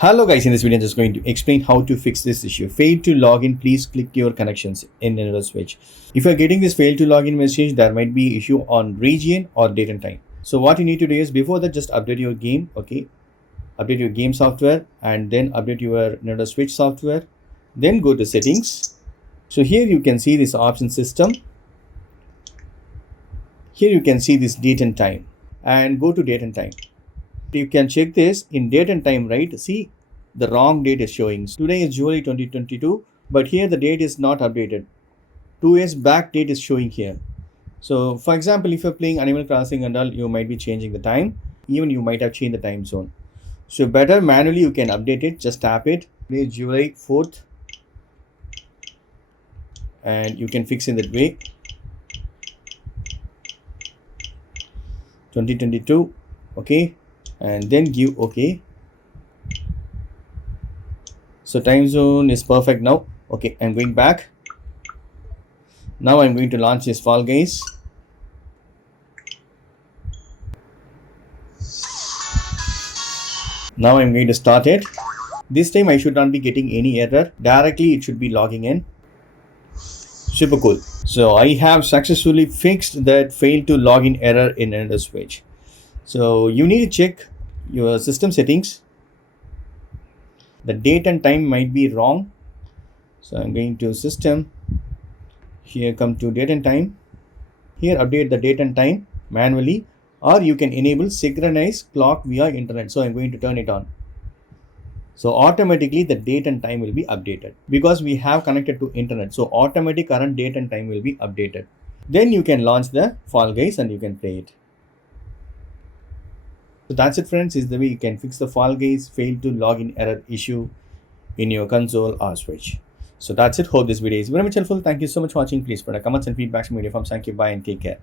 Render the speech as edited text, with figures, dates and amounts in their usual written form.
Hello guys, in this video I'm just going to explain how to fix this issue. Fail to login, please click your connections in another switch. If you're getting this fail to login message, there might be issue on region or date and time. So what you need to do is before that just update your game, okay? Update your game software and then update your another switch software. Then go to settings. So here you can see this option system. Here you can see this date and time and go to date and time. You can check this in date and time, right? See, the wrong date is showing. Today is July 2022, but here the date is not updated. 2 years back date is showing here. So for example, if you're playing Animal Crossing and all, you might be changing the time. Even you might have changed the time zone. So better manually you can update it. Just tap it. Today is July 4th. And you can fix in that way. 2022. Okay. And then give OK. So time zone is perfect now. Okay, I'm going back. Now I'm going to launch this Fall Guys. Now I'm going to start it. This time I should not be getting any error. Directly it should be logging in. Super cool. So I have successfully fixed that fail to login error in another switch. So you need to check your system settings. The date and time might be wrong. So I'm going to system. Here come to date and time. Here update the date and time manually, or you can enable synchronize clock via internet. So I'm going to turn it on. So automatically the date and time will be updated because we have connected to internet. So automatic current date and time will be updated. Then you can launch the Fall Guys and you can play it. So that's it friends, is the way you can fix the Fall Guys fail to login error issue in your console or switch. So that's it. Hope this video is very much helpful. Thank you so much for watching. Please put a comments and feedbacks in my video form. Thank you. Bye and take care.